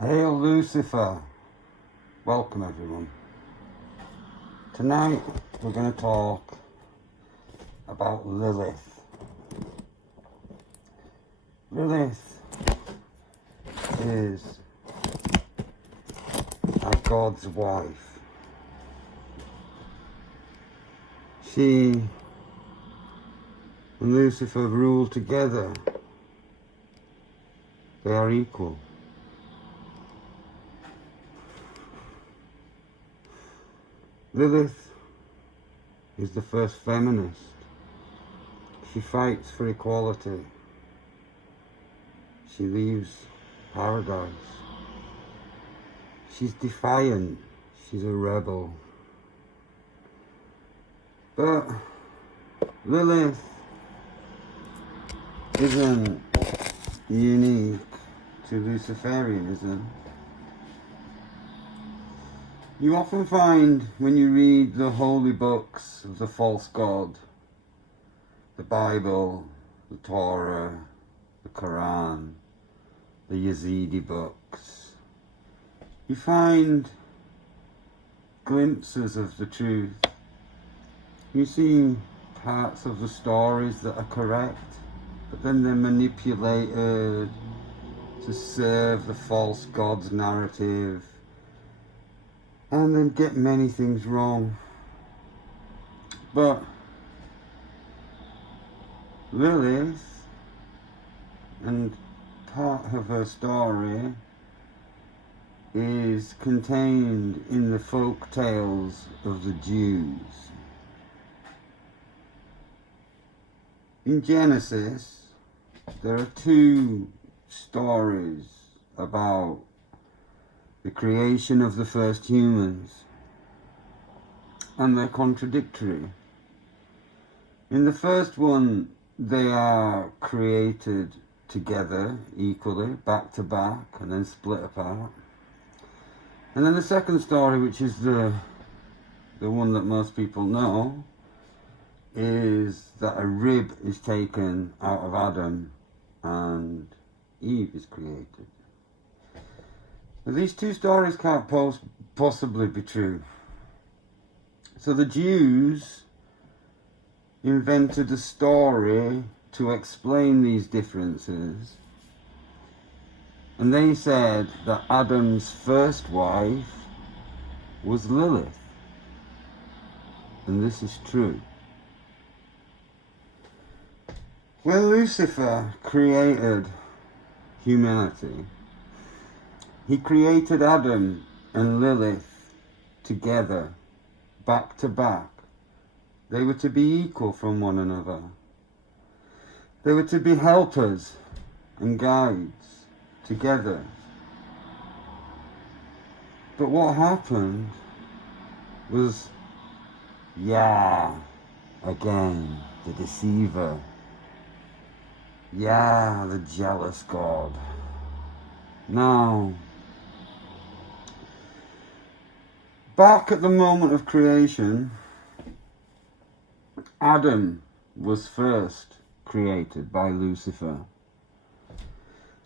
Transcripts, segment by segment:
Hail Lucifer! Welcome everyone. Tonight we're going to talk about Lilith. Lilith is God's wife. She and Lucifer rule together. They are equal. Lilith is the first feminist. She fights for equality. She leaves paradise. She's defiant. She's a rebel. But Lilith isn't unique to Luciferianism. You often find, when you read the holy books of the false god, the Bible, the Torah, the Quran, the Yazidi books, you find glimpses of the truth. You see parts of the stories that are correct, but then they're manipulated to serve the false god's narrative, and then get many things wrong. But Lilith, and part of her story, is contained in the folk tales of the Jews. In Genesis, there are two stories about the creation of the first humans, and they're contradictory. In the first one, they are created together equally, back to back, and then split apart. And then the second story, which is the one that most people know, is that a rib is taken out of Adam and Eve is created. These two stories can't possibly be true. So the Jews invented a story to explain these differences. And they said that Adam's first wife was Lilith. And this is true. When Lucifer created humanity, he created Adam and Lilith together, back to back. They were to be equal from one another. They were to be helpers and guides together. But what happened was, again, the deceiver. The jealous God. Now, back at the moment of creation, Adam was first created by Lucifer.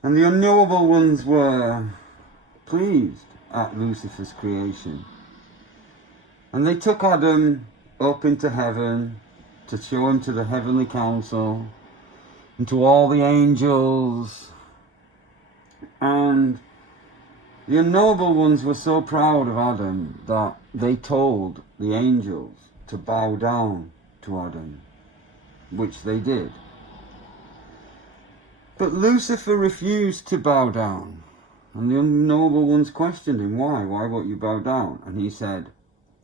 And the unknowable ones were pleased at Lucifer's creation. And they took Adam up into heaven to show him to the heavenly council and to all the angels. And the unknowable ones were so proud of Adam that they told the angels to bow down to Adam, which they did. But Lucifer refused to bow down. And the unknowable ones questioned him, why? Why won't you bow down? And he said,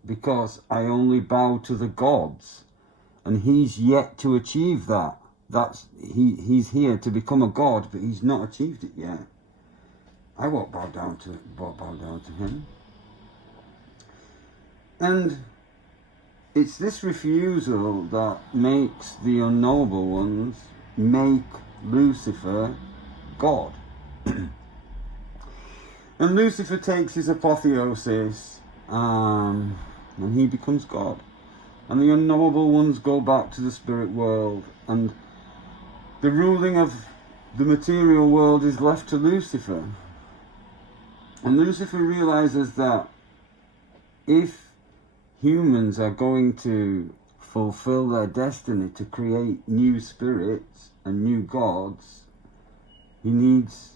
because I only bow to the gods. And he's yet to achieve that. He's here to become a god, but he's not achieved it yet. I won't bow down to him. And it's this refusal that makes the unknowable ones make Lucifer God. And Lucifer takes his apotheosis, and he becomes God. And the unknowable ones go back to the spirit world, and the ruling of the material world is left to Lucifer. And Lucifer realizes that if humans are going to fulfill their destiny to create new spirits and new gods, he needs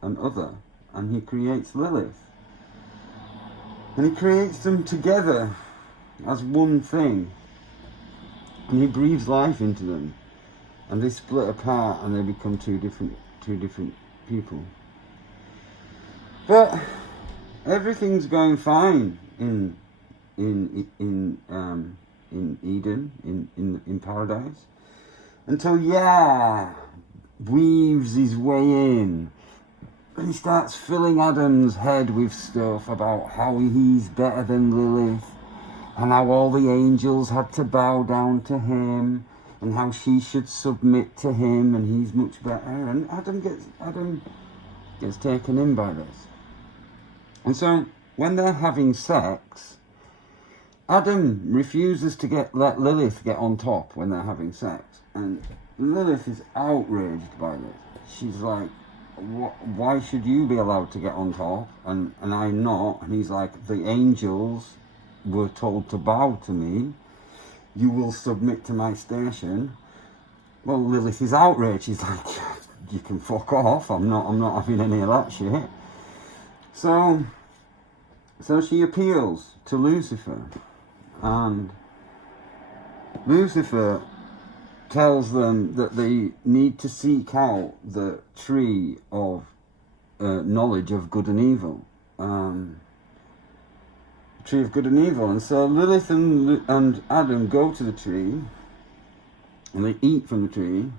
an other, and he creates Lilith. And he creates them together as one thing, and he breathes life into them, and they split apart and they become two different people. But everything's going fine in Eden, in paradise, until Yah weaves his way in, and he starts filling Adam's head with stuff about how he's better than Lilith, and how all the angels had to bow down to him, and how she should submit to him, and he's much better. And Adam gets taken in by this. And so when they're having sex, Adam refuses to let Lilith get on top when they're having sex. And Lilith is outraged by this. She's like, why should you be allowed to get on top and I'm not? And he's like, the angels were told to bow to me. You will submit to my station. Well, Lilith is outraged. She's like, you can fuck off. I'm not having any of that shit. So she appeals to Lucifer, and Lucifer tells them that they need to seek out the tree of knowledge of good and evil. Tree of good and evil. And so Lilith and Adam go to the tree, and they eat from the tree,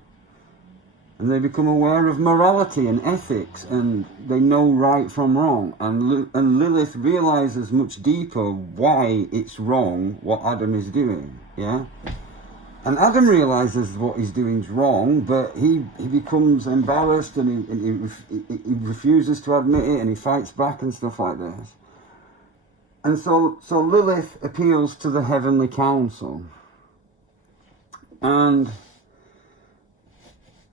and they become aware of morality and ethics, and they know right from wrong. And Lilith realizes much deeper why it's wrong what Adam is doing. Yeah. And Adam realizes what he's doing is wrong, but he becomes embarrassed, and he refuses to admit it, and he fights back and stuff like this. And so Lilith appeals to the heavenly council. And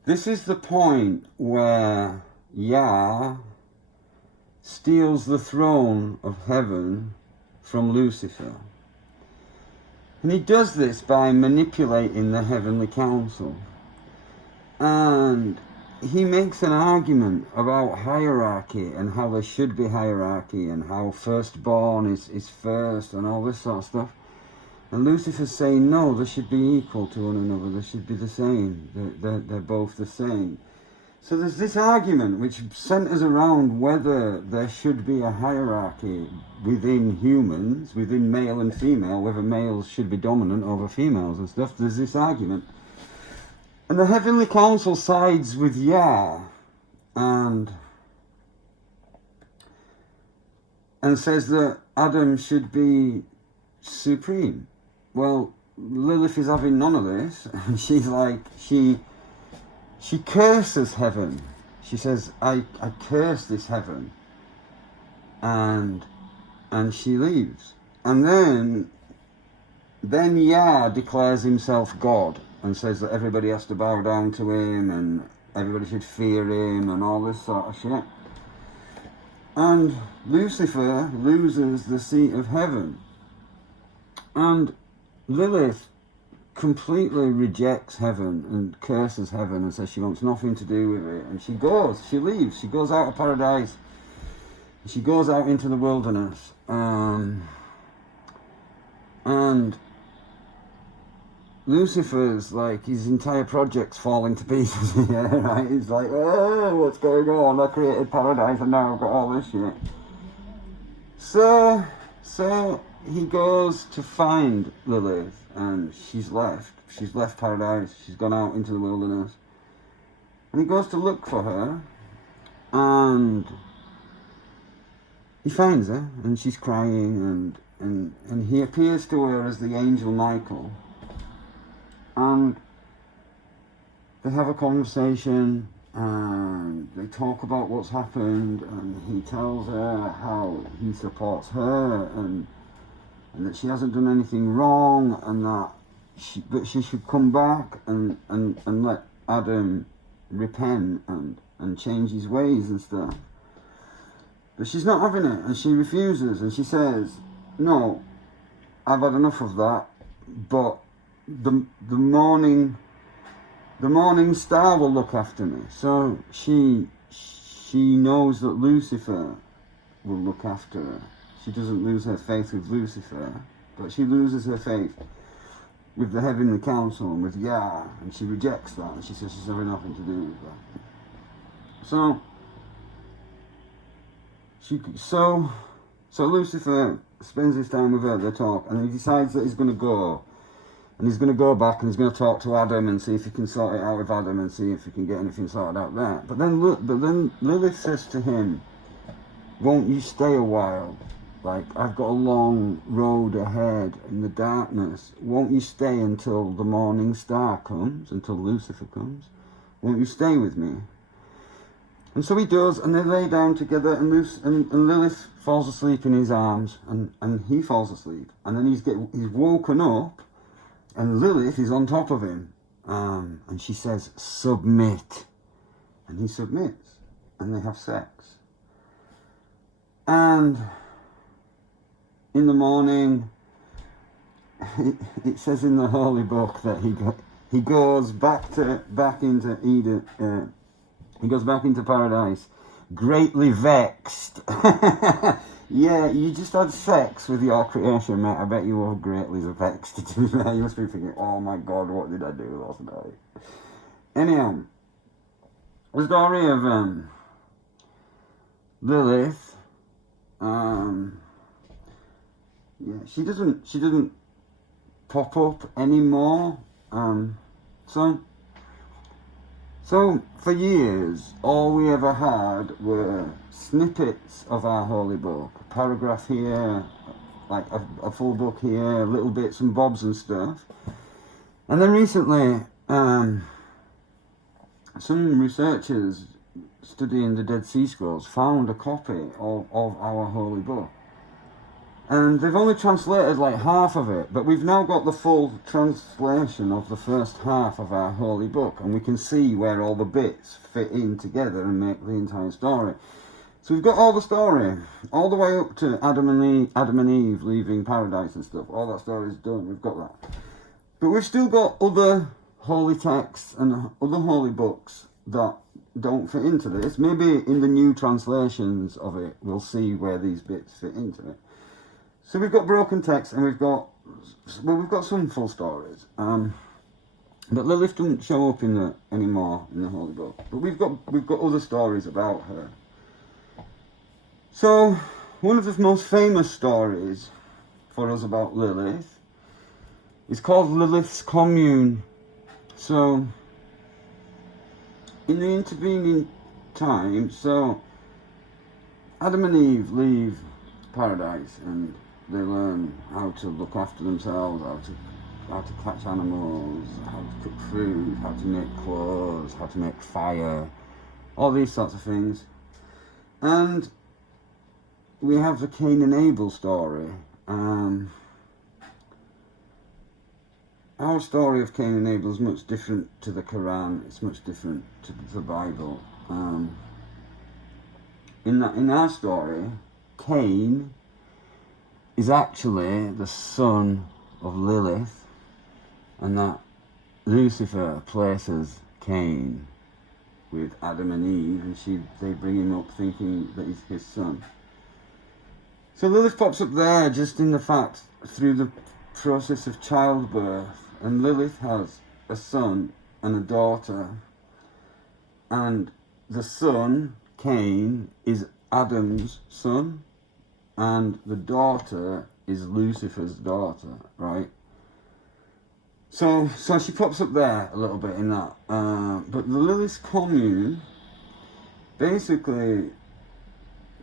this is the point where Yah steals the throne of heaven from Lucifer. And he does this by manipulating the heavenly council. And he makes an argument about hierarchy and how there should be hierarchy and how firstborn is first and all this sort of stuff. And Lucifer's saying, no, they should be equal to one another. They should be the same. They're both the same. So there's this argument which centers around whether there should be a hierarchy within humans, within male and female, whether males should be dominant over females and stuff. There's this argument. And the heavenly council sides with Yah and says that Adam should be supreme. Well, Lilith is having none of this, and she's like, she curses heaven. She says, I curse this heaven. And she leaves. And then Yah declares himself God and says that everybody has to bow down to him and everybody should fear him and all this sort of shit. And Lucifer loses the seat of heaven. And Lilith completely rejects heaven and curses heaven and says she wants nothing to do with it. And she leaves, she goes out of paradise. She goes out into the wilderness. And Lucifer's like, his entire project's falling to pieces here, right? He's like, oh, what's going on? I created paradise and now I've got all this shit. So he goes to find Lilith, and she's left paradise, she's gone out into the wilderness. And he goes to look for her, and he finds her, and she's crying, and he appears to her as the angel Michael. And they have a conversation, and they talk about what's happened, and he tells her how he supports her, and that she hasn't done anything wrong, and that she should come back and let Adam repent and change his ways and stuff. But she's not having it, and she refuses, and she says, no, I've had enough of that, but the morning star will look after me. So she knows that Lucifer will look after her. She doesn't lose her faith with Lucifer, but she loses her faith with the Heavenly Council and with Yah, and she rejects that, and she says she's having nothing to do with that. So Lucifer spends his time with her, they talk, and he decides that he's going to go. And he's going to go back and he's going to talk to Adam and see if he can sort it out with Adam and see if he can get anything sorted out there. But then Lilith says to him, won't you stay a while? Like, I've got a long road ahead in the darkness. Won't you stay until the morning star comes, until Lucifer comes? Won't you stay with me? And so he does, and they lay down together, and Lilith falls asleep in his arms, and he falls asleep. And then he's woken up, and Lilith is on top of him. And she says, submit. And he submits, and they have sex. And in the morning, it says in the Holy Book that he goes back into Eden. He goes back into paradise, greatly vexed. Yeah, you just had sex with your creation, mate. I bet you were greatly vexed. You must be thinking, oh my God, what did I do last night? Anyhow, the story of Lilith. Yeah, she doesn't pop up anymore. So for years, all we ever had were snippets of our holy book, a paragraph here, like a full book here, little bits and bobs and stuff. And then recently, some researchers studying the Dead Sea Scrolls found a copy of our holy book. And they've only translated like half of it, but we've now got the full translation of the first half of our holy book, and we can see where all the bits fit in together and make the entire story. So we've got all the story, all the way up to Adam and Eve leaving paradise and stuff. All that story is done, we've got that. But we've still got other holy texts and other holy books that don't fit into this. Maybe in the new translations of it, we'll see where these bits fit into it. So we've got broken text, and we've got some full stories. But Lilith doesn't show up anymore in the Holy Book. But we've got other stories about her. So one of the most famous stories for us about Lilith is called Lilith's Commune. So in the intervening time, so Adam and Eve leave paradise, and they learn how to look after themselves, how to catch animals, how to cook food, how to make clothes, how to make fire, all these sorts of things. And we have the Cain and Abel story. Our story of Cain and Abel is much different to the Quran. It's much different to the Bible. In our story, Cain is actually the son of Lilith, and that Lucifer places Cain with Adam and Eve, and they bring him up thinking that he's his son. So Lilith pops up there just in the fact through the process of childbirth, and Lilith has a son and a daughter, and the son, Cain, is Adam's son, and the daughter is Lucifer's daughter, right? So she pops up there a little bit in that. But the Lilith's Commune basically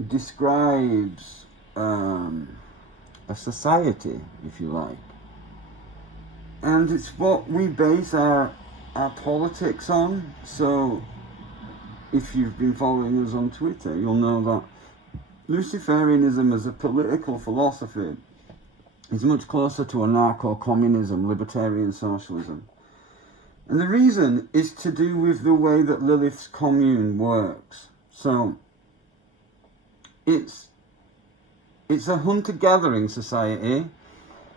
describes a society, if you like. And it's what we base our politics on. So if you've been following us on Twitter, you'll know that Luciferianism as a political philosophy is much closer to anarcho-communism, libertarian socialism. And the reason is to do with the way that Lilith's commune works. So it's a hunter-gathering society,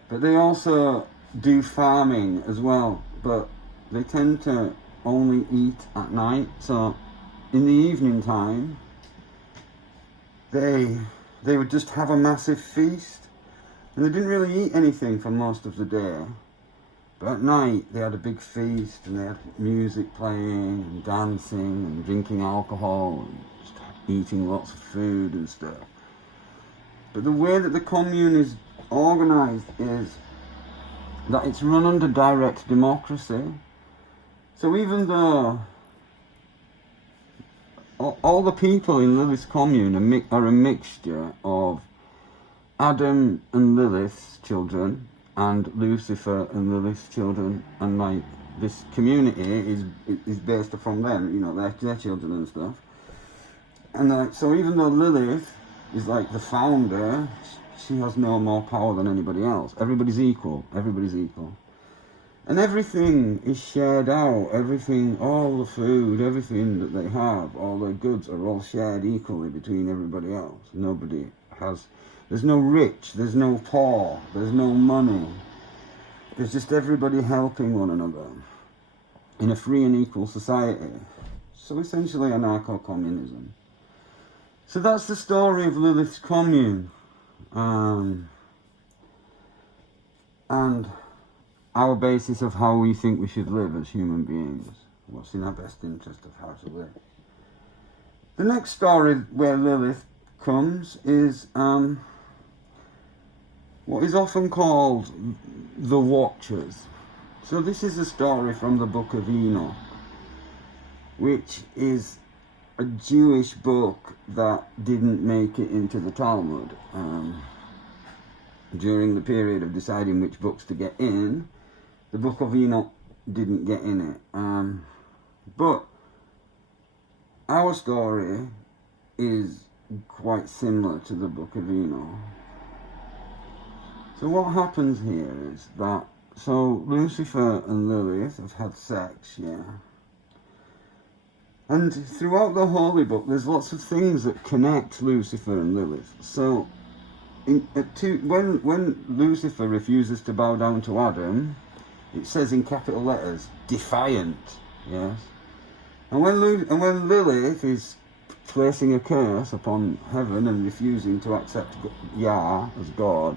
but they also do farming as well, but they tend to only eat at night. So in the evening time, they would just have a massive feast, and they didn't really eat anything for most of the day. But at night, they had a big feast, and they had music playing, and dancing, and drinking alcohol, and just eating lots of food and stuff. But the way that the commune is organised is that it's run under direct democracy. So even though all the people in Lilith's commune are a mixture of Adam and Lilith's children, and Lucifer and Lilith's children, and like this community is based from them, you know, their children and stuff. And like, so even though Lilith is like the founder, she has no more power than anybody else. Everybody's equal. And everything is shared out. Everything, all the food, everything that they have, all their goods are all shared equally between everybody else. Nobody has, there's no rich, there's no poor, there's no money. There's just everybody helping one another in a free and equal society. So essentially anarcho-communism. So that's the story of Lilith's commune. And our basis of how we think we should live as human beings. What's in our best interest of how to live. The next story where Lilith comes is what is often called the Watchers. So this is a story from the Book of Enoch, which is a Jewish book that didn't make it into the Talmud during the period of deciding which books to get in. The Book of Enoch didn't get in it. But our story is quite similar to the Book of Enoch. So what happens here is that, so Lucifer and Lilith have had sex, yeah. And throughout the Holy Book, there's lots of things that connect Lucifer and Lilith. So when Lucifer refuses to bow down to Adam, it says in capital letters, defiant, yes. And when Lilith is placing a curse upon heaven and refusing to accept Yah as God,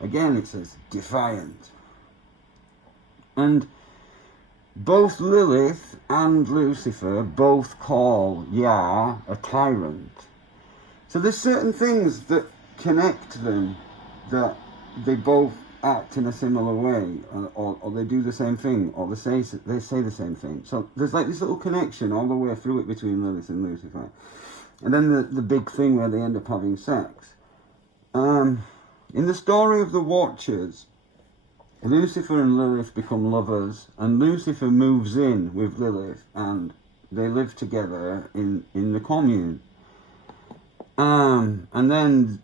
again it says defiant. And both Lilith and Lucifer both call Yah a tyrant. So there's certain things that connect them, that they both act in a similar way, or they do the same thing, or they say the same thing. So there's like this little connection all the way through it between Lilith and Lucifer. And then the big thing where they end up having sex. In the story of the Watchers, Lucifer and Lilith become lovers, and Lucifer moves in with Lilith, and they live together in the commune. And then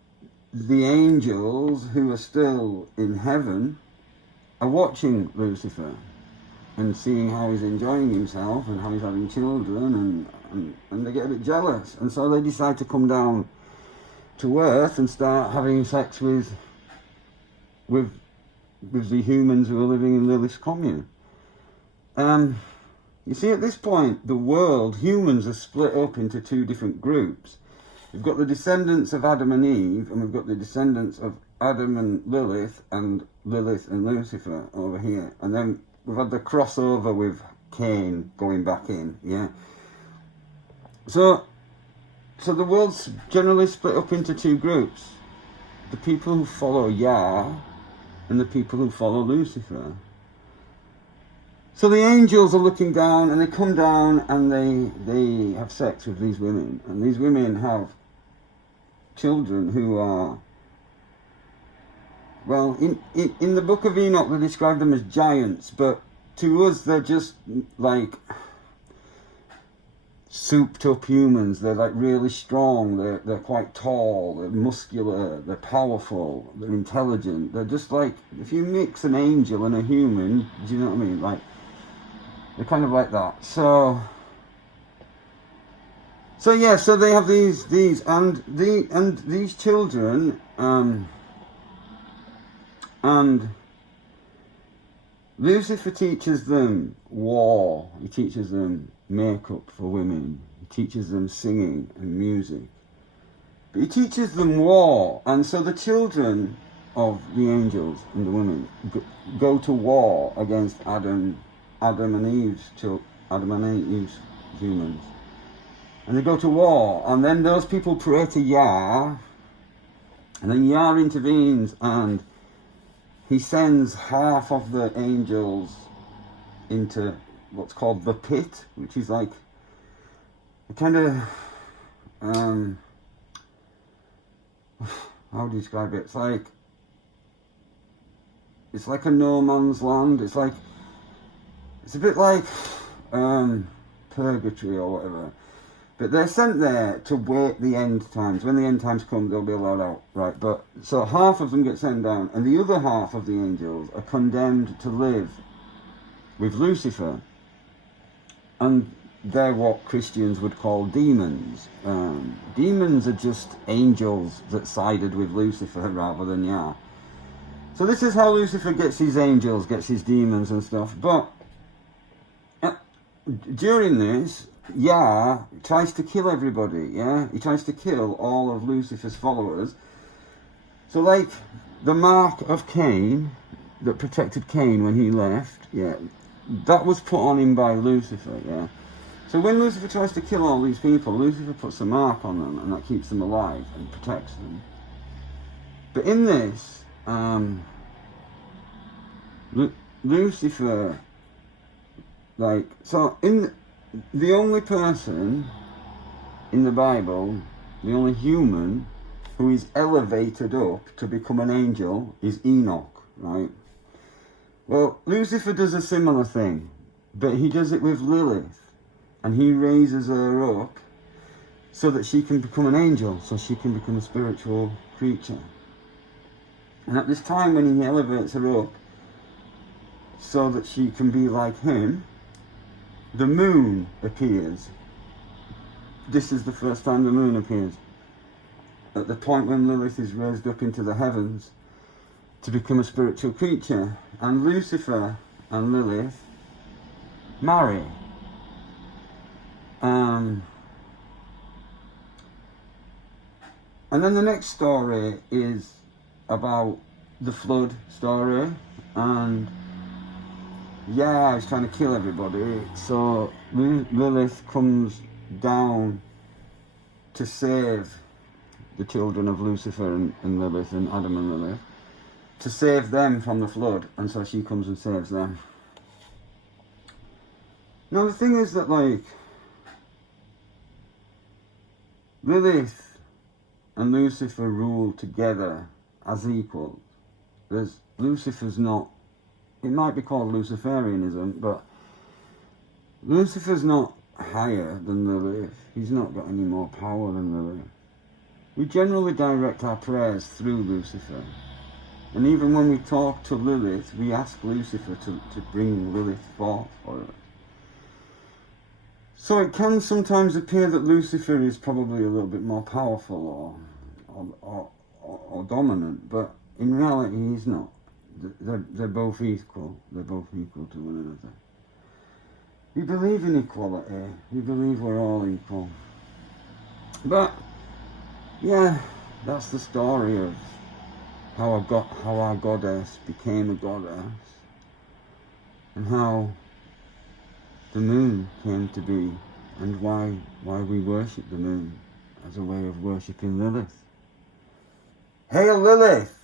the angels who are still in heaven are watching Lucifer and seeing how he's enjoying himself and how he's having children, and they get a bit jealous, and so they decide to come down to earth and start having sex with the humans who are living in Lilith's commune. You see, at this point, the world, humans, are split up into two different groups. We've got the descendants of Adam and Eve, and we've got the descendants of Adam and Lilith and Lucifer over here. And then we've had the crossover with Cain going back in, yeah? So the world's generally split up into two groups. The people who follow Yah and the people who follow Lucifer. So the angels are looking down, and they come down and they have sex with these women. And these women have children who are, well, in the Book of Enoch they describe them as giants, but to us they're just like souped up humans. They're like really strong, they're quite tall, they're muscular, they're powerful, they're intelligent. They're just like, if you mix an angel and a human, do you know what I mean? Like, they're kind of like that. So So yeah, so they have these these children, and Lucifer teaches them war. He teaches them makeup for women. He teaches them singing and music. But he teaches them war, and so the children of the angels and the women go to war against Adam and Eve's humans, and they go to war, and then those people pray to Yah, and then Yah intervenes, and he sends half of the angels into what's called the pit, which is like a kind of how do you describe it? It's like a no man's land. It's a bit like purgatory or whatever. But they're sent there to wait the end times. When the end times come, they'll be allowed out, right? But so half of them get sent down, and the other half of the angels are condemned to live with Lucifer, and they're what Christians would call demons. Demons are just angels that sided with Lucifer rather than Yah. So this is how Lucifer gets his angels, gets his demons and stuff. But during this, Yah tries to kill everybody, yeah? He tries to kill all of Lucifer's followers. So like the mark of Cain that protected Cain when he left, yeah, that was put on him by Lucifer, yeah? So when Lucifer tries to kill all these people, Lucifer puts a mark on them, and that keeps them alive and protects them. But in this, Lucifer, like, so in the only person in the Bible, the only human who is elevated up to become an angel is Enoch, right? Well, Lucifer does a similar thing, but he does it with Lilith, and he raises her up so that she can become an angel, so she can become a spiritual creature. And at this time when he elevates her up so that she can be like him, the moon appears. This is the first time the moon appears. At the point when Lilith is raised up into the heavens to become a spiritual creature, and Lucifer and Lilith marry. And then the next story is about the flood story, and yeah, he's trying to kill everybody. So Lilith comes down to save the children of Lucifer and Lilith, and Adam and Lilith, to save them from the flood, and so she comes and saves them. Now the thing is that, like, Lilith and Lucifer rule together as equals. Lucifer's not, it might be called Luciferianism, but Lucifer's not higher than Lilith. He's not got any more power than Lilith. We generally direct our prayers through Lucifer. And even when we talk to Lilith, we ask Lucifer to bring Lilith forth for us. So it can sometimes appear that Lucifer is probably a little bit more powerful or dominant, but in reality he's not. They're both equal. They're both equal to one another. We believe in equality. We believe we're all equal. But yeah, that's the story of how our goddess became a goddess, and how the moon came to be, and why we worship the moon as a way of worshipping Lilith. Hail Lilith!